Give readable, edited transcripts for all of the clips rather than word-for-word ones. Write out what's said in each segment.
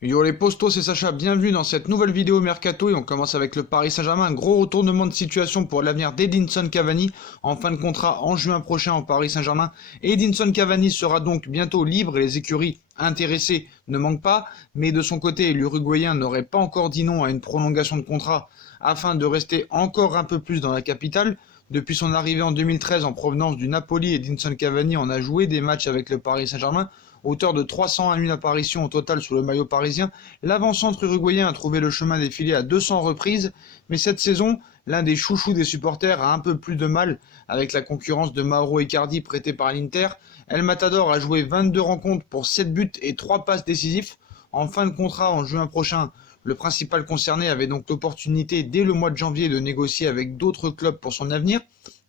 Yo les postos, c'est Sacha, bienvenue dans cette nouvelle vidéo Mercato et on commence avec le Paris Saint-Germain, un gros retournement de situation pour l'avenir d'Edinson Cavani en fin de contrat en juin prochain au Paris Saint-Germain. Edinson Cavani sera donc bientôt libre et les écuries intéressées ne manquent pas, mais de son côté l'Uruguayen n'aurait pas encore dit non à une prolongation de contrat afin de rester encore un peu plus dans la capitale. Depuis son arrivée en 2013 en provenance du Napoli, Edinson Cavani en a joué des matchs avec le Paris Saint-Germain. Auteur de 301 apparitions au total sous le maillot parisien, l'avant-centre uruguayen a trouvé le chemin des filets à 200 reprises, mais cette saison, l'un des chouchous des supporters a un peu plus de mal avec la concurrence de Mauro Icardi prêté par l'Inter. El Matador a joué 22 rencontres pour 7 buts et 3 passes décisifs. En fin de contrat en juin prochain, le principal concerné avait donc l'opportunité dès le mois de janvier de négocier avec d'autres clubs pour son avenir.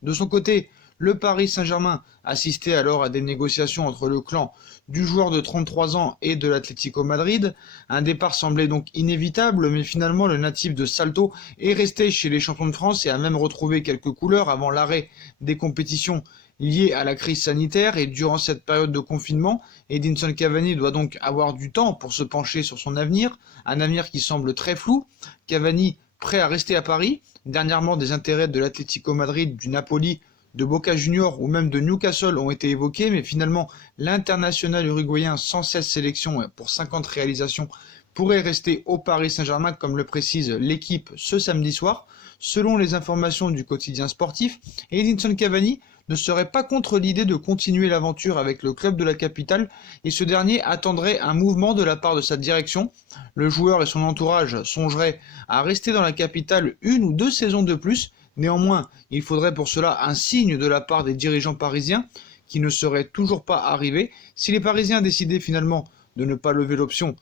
De son côté, le Paris Saint-Germain assistait alors à des négociations entre le clan du joueur de 33 ans et de l'Atlético Madrid. Un départ semblait donc inévitable, mais finalement le natif de Salto est resté chez les champions de France et a même retrouvé quelques couleurs avant l'arrêt des compétitions liées à la crise sanitaire. Et durant cette période de confinement, Edinson Cavani doit donc avoir du temps pour se pencher sur son avenir, un avenir qui semble très flou. Cavani prêt à rester à Paris. Dernièrement, des intérêts de l'Atlético Madrid, du Napoli, de Boca Juniors ou même de Newcastle ont été évoqués, mais finalement l'international uruguayen, 116 sélections pour 50 réalisations, pourrait rester au Paris Saint-Germain, comme le précise l'équipe ce samedi soir. Selon les informations du quotidien sportif, Edinson Cavani ne serait pas contre l'idée de continuer l'aventure avec le club de la capitale et ce dernier attendrait un mouvement de la part de sa direction. Le joueur et son entourage songeraient à rester dans la capitale 1 ou 2 saisons de plus. Néanmoins, il faudrait pour cela un signe de la part des dirigeants parisiens qui ne serait toujours pas arrivé. Si les Parisiens décidaient finalement de ne pas lever l'option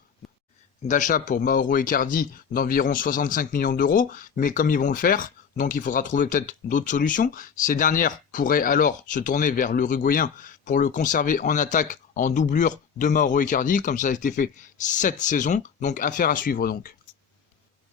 d'achat pour Mauro Icardi d'environ 65 millions d'euros, mais comme ils vont le faire, donc il faudra trouver peut-être d'autres solutions. Ces dernières pourraient alors se tourner vers l'Uruguayen pour le conserver en attaque en doublure de Mauro Icardi, comme ça a été fait cette saison, donc affaire à suivre donc.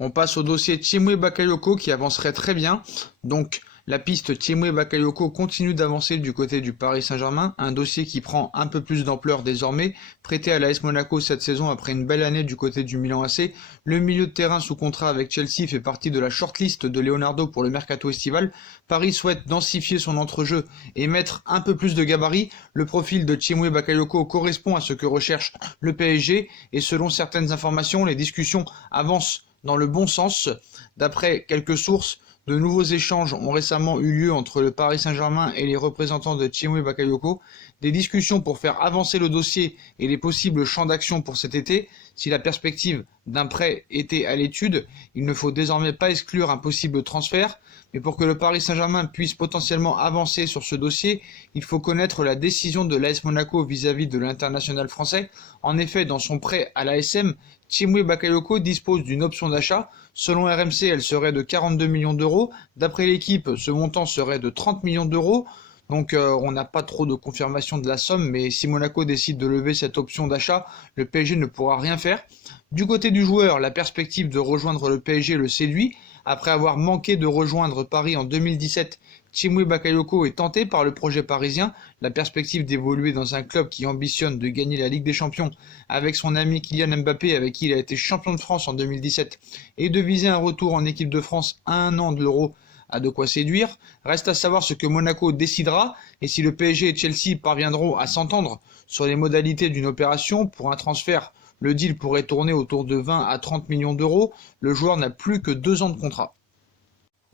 On passe au dossier Tchémoué Bakayoko qui avancerait très bien. Donc la piste Tchémoué Bakayoko continue d'avancer du côté du Paris Saint-Germain, un dossier qui prend un peu plus d'ampleur désormais. Prêté à l'AS Monaco cette saison après une belle année du côté du Milan AC, le milieu de terrain sous contrat avec Chelsea fait partie de la shortlist de Leonardo pour le mercato estival. Paris souhaite densifier son entrejeu et mettre un peu plus de gabarit. Le profil de Tchémoué Bakayoko correspond à ce que recherche le PSG et selon certaines informations, les discussions avancent dans le bon sens. D'après quelques sources, de nouveaux échanges ont récemment eu lieu entre le Paris Saint-Germain et les représentants de Tchémoué Bakayoko. Des discussions pour faire avancer le dossier et les possibles champs d'action pour cet été. Si la perspective d'un prêt était à l'étude, il ne faut désormais pas exclure un possible transfert. Mais pour que le Paris Saint-Germain puisse potentiellement avancer sur ce dossier, il faut connaître la décision de l'AS Monaco vis-à-vis de l'international français. En effet, dans son prêt à l'ASM, Tchémoué Bakayoko dispose d'une option d'achat. Selon RMC, elle serait de 42 millions d'euros. D'après l'équipe, ce montant serait de 30 millions d'euros. Donc on n'a pas trop de confirmation de la somme, mais si Monaco décide de lever cette option d'achat, le PSG ne pourra rien faire. Du côté du joueur, la perspective de rejoindre le PSG le séduit. Après avoir manqué de rejoindre Paris en 2017, Tchémoué Bakayoko est tenté par le projet parisien. La perspective d'évoluer dans un club qui ambitionne de gagner la Ligue des Champions avec son ami Kylian Mbappé, avec qui il a été champion de France en 2017, et de viser un retour en équipe de France à 1 an de l'Euro a de quoi séduire. Reste à savoir ce que Monaco décidera et si le PSG et Chelsea parviendront à s'entendre sur les modalités d'une opération. Pour un transfert, le deal pourrait tourner autour de 20 à 30 millions d'euros. Le joueur n'a plus que 2 ans de contrat.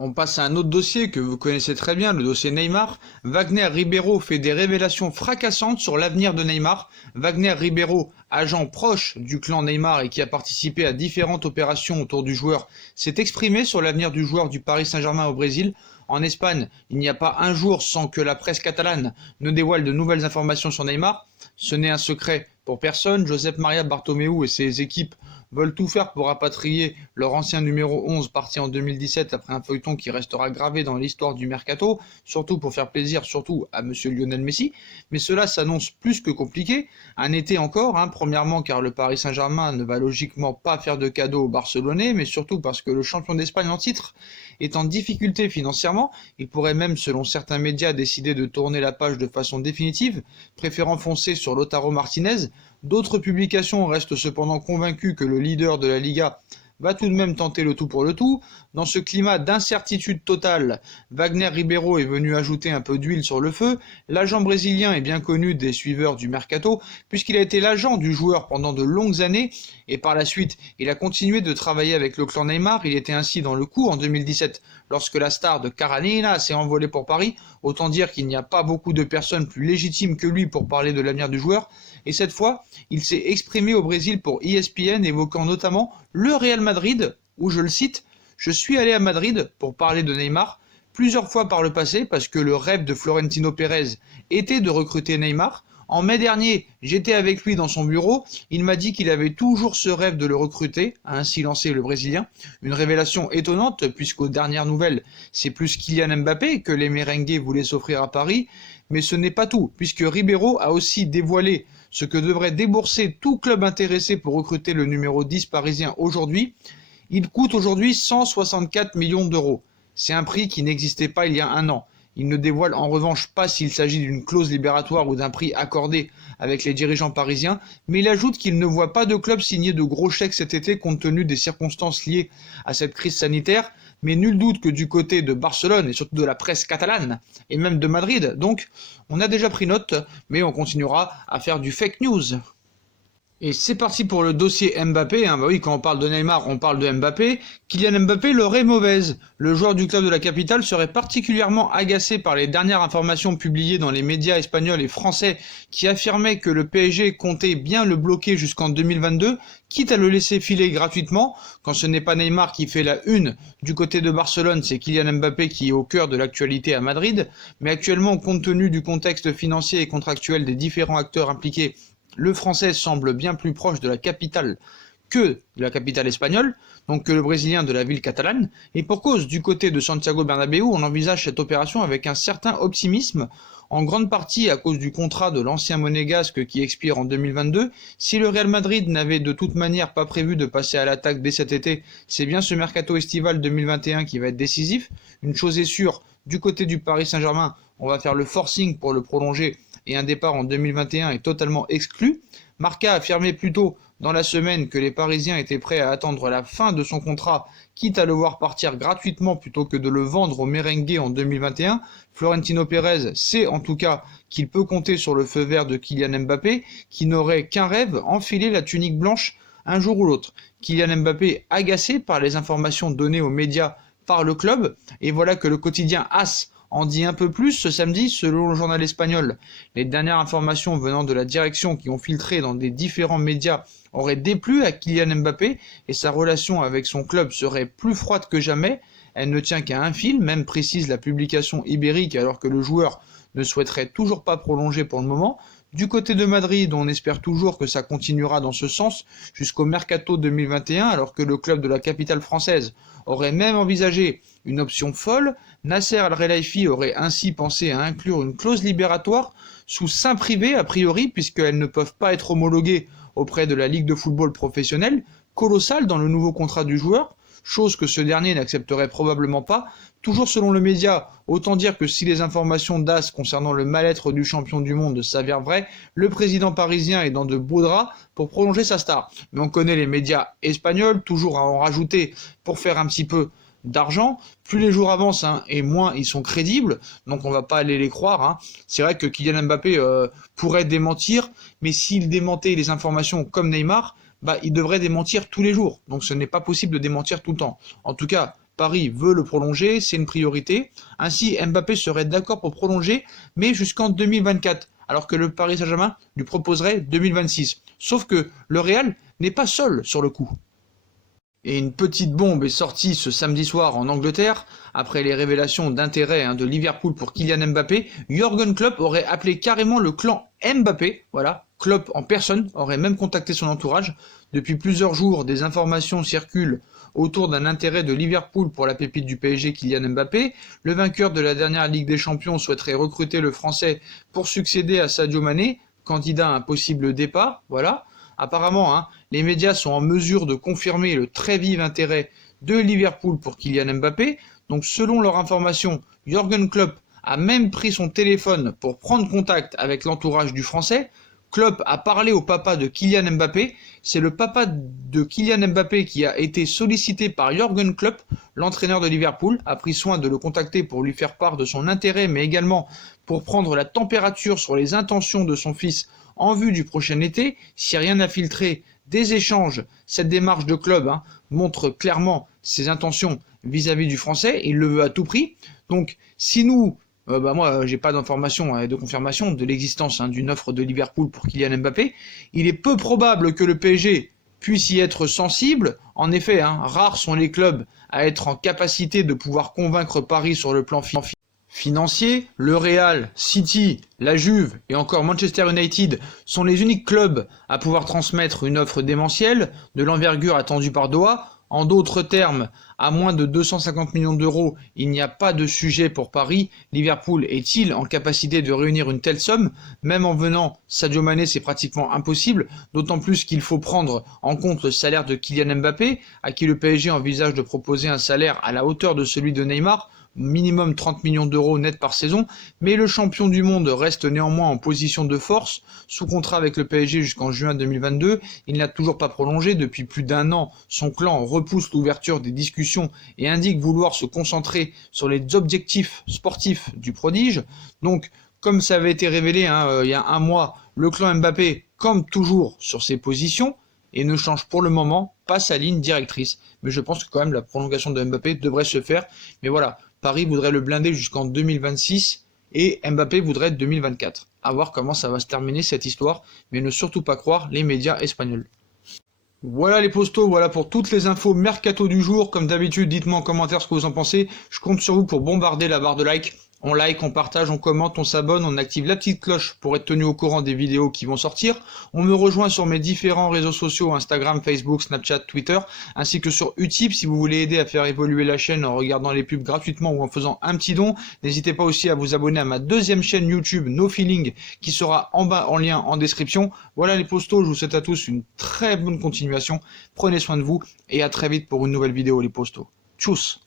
On passe à un autre dossier que vous connaissez très bien, le dossier Neymar. Wagner Ribeiro fait des révélations fracassantes sur l'avenir de Neymar. Wagner Ribeiro, agent proche du clan Neymar et qui a participé à différentes opérations autour du joueur, s'est exprimé sur l'avenir du joueur du Paris Saint-Germain au Brésil. En Espagne, il n'y a pas un jour sans que la presse catalane ne dévoile de nouvelles informations sur Neymar. Ce n'est un secret pour personne. Josep Maria Bartomeu et ses équipes veulent tout faire pour rapatrier leur ancien numéro 11 parti en 2017 après un feuilleton qui restera gravé dans l'histoire du mercato, surtout pour faire plaisir surtout à monsieur Lionel Messi. Mais cela s'annonce plus que compliqué. Un été encore, premièrement car le Paris Saint-Germain ne va logiquement pas faire de cadeau aux Barcelonais, mais surtout parce que le champion d'Espagne en titre est en difficulté financièrement. Il pourrait même, selon certains médias, décider de tourner la page de façon définitive, préférant foncer sur Lautaro Martinez. D'autres publications restent cependant convaincues que le leader de la Liga va tout de même tenter le tout pour le tout. Dans ce climat d'incertitude totale, Wagner Ribeiro est venu ajouter un peu d'huile sur le feu. L'agent brésilien est bien connu des suiveurs du mercato, puisqu'il a été l'agent du joueur pendant de longues années, et par la suite, il a continué de travailler avec le clan Neymar. Il était ainsi dans le coup en 2017, lorsque la star de Caranina s'est envolée pour Paris. Autant dire qu'il n'y a pas beaucoup de personnes plus légitimes que lui pour parler de l'avenir du joueur. Et cette fois, il s'est exprimé au Brésil pour ESPN, évoquant notamment le Real Madrid, où je le cite: « Je suis allé à Madrid pour parler de Neymar plusieurs fois par le passé parce que le rêve de Florentino Pérez était de recruter Neymar. En mai dernier, j'étais avec lui dans son bureau, il m'a dit qu'il avait toujours ce rêve de le recruter, a ainsi lancé le Brésilien. Une révélation étonnante puisqu'aux dernières nouvelles, c'est plus Kylian Mbappé que les merengues voulaient s'offrir à Paris. Mais ce n'est pas tout, puisque Ribeiro a aussi dévoilé ce que devrait débourser tout club intéressé pour recruter le numéro 10 parisien aujourd'hui. Il coûte aujourd'hui 164 millions d'euros. C'est un prix qui n'existait pas il y a un an. Il ne dévoile en revanche pas s'il s'agit d'une clause libératoire ou d'un prix accordé avec les dirigeants parisiens, mais il ajoute qu'il ne voit pas de club signer de gros chèques cet été compte tenu des circonstances liées à cette crise sanitaire, mais nul doute que du côté de Barcelone et surtout de la presse catalane et même de Madrid, donc on a déjà pris note, mais on continuera à faire du fake news. Et c'est parti pour le dossier Mbappé. Bah oui, quand on parle de Neymar, on parle de Mbappé. Kylian Mbappé l'aurait mauvaise. Le joueur du club de la capitale serait particulièrement agacé par les dernières informations publiées dans les médias espagnols et français qui affirmaient que le PSG comptait bien le bloquer jusqu'en 2022, quitte à le laisser filer gratuitement. Quand ce n'est pas Neymar qui fait la une du côté de Barcelone, c'est Kylian Mbappé qui est au cœur de l'actualité à Madrid. Mais actuellement, compte tenu du contexte financier et contractuel des différents acteurs impliqués, le français semble bien plus proche de la capitale que de la capitale espagnole, donc que le brésilien de la ville catalane, et pour cause, du côté de Santiago Bernabéu, on envisage cette opération avec un certain optimisme, en grande partie à cause du contrat de l'ancien monégasque qui expire en 2022. Si le Real Madrid n'avait de toute manière pas prévu de passer à l'attaque dès cet été, c'est bien ce mercato estival 2021 qui va être décisif. Une chose est sûre, du côté du Paris Saint-Germain, on va faire le forcing pour le prolonger, et un départ en 2021 est totalement exclu. Marca a affirmé plus tôt dans la semaine que les Parisiens étaient prêts à attendre la fin de son contrat, quitte à le voir partir gratuitement plutôt que de le vendre au merengue en 2021. Florentino Pérez sait en tout cas qu'il peut compter sur le feu vert de Kylian Mbappé, qui n'aurait qu'un rêve: enfiler la tunique blanche un jour ou l'autre. Kylian Mbappé, agacé par les informations données aux médias par le club, et voilà que le quotidien AS en dit un peu plus ce samedi. Selon le journal espagnol, les dernières informations venant de la direction qui ont filtré dans des différents médias auraient déplu à Kylian Mbappé et sa relation avec son club serait plus froide que jamais. Elle ne tient qu'à un fil, même précise la publication ibérique, alors que le joueur ne souhaiterait toujours pas prolonger pour le moment. Du côté de Madrid, on espère toujours que ça continuera dans ce sens jusqu'au mercato 2021, alors que le club de la capitale française aurait même envisagé une option folle. Nasser Al-Khelaifi aurait ainsi pensé à inclure une clause libératoire sous seing privé a priori, puisqu'elles ne peuvent pas être homologuées auprès de la Ligue de football professionnelle, colossale dans le nouveau contrat du joueur, chose que ce dernier n'accepterait probablement pas. Toujours selon le média, autant dire que si les informations d'AS concernant le mal-être du champion du monde s'avèrent vraies, le président parisien est dans de beaux draps pour prolonger sa star. Mais on connaît les médias espagnols, toujours à en rajouter pour faire un petit peu d'argent. Plus les jours avancent et moins ils sont crédibles, donc on va pas aller les croire. C'est vrai que Kylian Mbappé pourrait démentir, mais s'il démentait les informations comme Neymar, il devrait démentir tous les jours. Donc ce n'est pas possible de démentir tout le temps. En tout cas, Paris veut le prolonger, c'est une priorité. Ainsi, Mbappé serait d'accord pour prolonger, mais jusqu'en 2024, alors que le Paris Saint-Germain lui proposerait 2026. Sauf que le Real n'est pas seul sur le coup. Et une petite bombe est sortie ce samedi soir en Angleterre. Après les révélations d'intérêt de Liverpool pour Kylian Mbappé, Jürgen Klopp aurait appelé carrément le clan Mbappé. Voilà, Klopp en personne aurait même contacté son entourage. Depuis plusieurs jours, des informations circulent autour d'un intérêt de Liverpool pour la pépite du PSG Kylian Mbappé. Le vainqueur de la dernière Ligue des Champions souhaiterait recruter le Français pour succéder à Sadio Mané, candidat à un possible départ. Voilà. Apparemment, les médias sont en mesure de confirmer le très vif intérêt de Liverpool pour Kylian Mbappé. Donc selon leur information, Jürgen Klopp a même pris son téléphone pour prendre contact avec l'entourage du Français. Klopp a parlé au papa de Kylian Mbappé. C'est le papa de Kylian Mbappé qui a été sollicité par Jürgen Klopp, l'entraîneur de Liverpool, a pris soin de le contacter pour lui faire part de son intérêt, mais également pour prendre la température sur les intentions de son fils en vue du prochain été. Si rien n'a filtré des échanges, cette démarche de Klopp montre clairement ses intentions vis-à-vis du Français. Il le veut à tout prix. Donc, si nous... moi, j'ai pas d'information et de confirmation de l'existence d'une offre de Liverpool pour Kylian Mbappé. Il est peu probable que le PSG puisse y être sensible. En effet, rares sont les clubs à être en capacité de pouvoir convaincre Paris sur le plan financier. Le Real, City, la Juve et encore Manchester United sont les uniques clubs à pouvoir transmettre une offre démentielle de l'envergure attendue par Doha. En d'autres termes, à moins de 250 millions d'euros, il n'y a pas de sujet pour Paris. Liverpool est-il en capacité de réunir une telle somme? Même en venant Sadio Mané, c'est pratiquement impossible, d'autant plus qu'il faut prendre en compte le salaire de Kylian Mbappé, à qui le PSG envisage de proposer un salaire à la hauteur de celui de Neymar, minimum 30 millions d'euros net par saison, mais le champion du monde reste néanmoins en position de force, sous contrat avec le PSG jusqu'en juin 2022, il n'a toujours pas prolongé. Depuis plus d'un an, son clan repousse l'ouverture des discussions et indique vouloir se concentrer sur les objectifs sportifs du prodige. Donc, comme ça avait été révélé il y a un mois, le clan Mbappé campe toujours sur ses positions et ne change pour le moment pas sa ligne directrice. Mais je pense que quand même la prolongation de Mbappé devrait se faire. Mais voilà, Paris voudrait le blinder jusqu'en 2026 et Mbappé voudrait 2024. À voir comment ça va se terminer cette histoire, mais ne surtout pas croire les médias espagnols. Voilà les postos, voilà pour toutes les infos mercato du jour. Comme d'habitude, dites-moi en commentaire ce que vous en pensez. Je compte sur vous pour bombarder la barre de like. On like, on partage, on commente, on s'abonne, on active la petite cloche pour être tenu au courant des vidéos qui vont sortir. On me rejoint sur mes différents réseaux sociaux, Instagram, Facebook, Snapchat, Twitter, ainsi que sur Utip. Si vous voulez aider à faire évoluer la chaîne en regardant les pubs gratuitement ou en faisant un petit don, n'hésitez pas aussi à vous abonner à ma deuxième chaîne YouTube, No Feeling, qui sera en bas en lien en description. Voilà les postos, je vous souhaite à tous une très bonne continuation. Prenez soin de vous et à très vite pour une nouvelle vidéo les postos. Tchuss!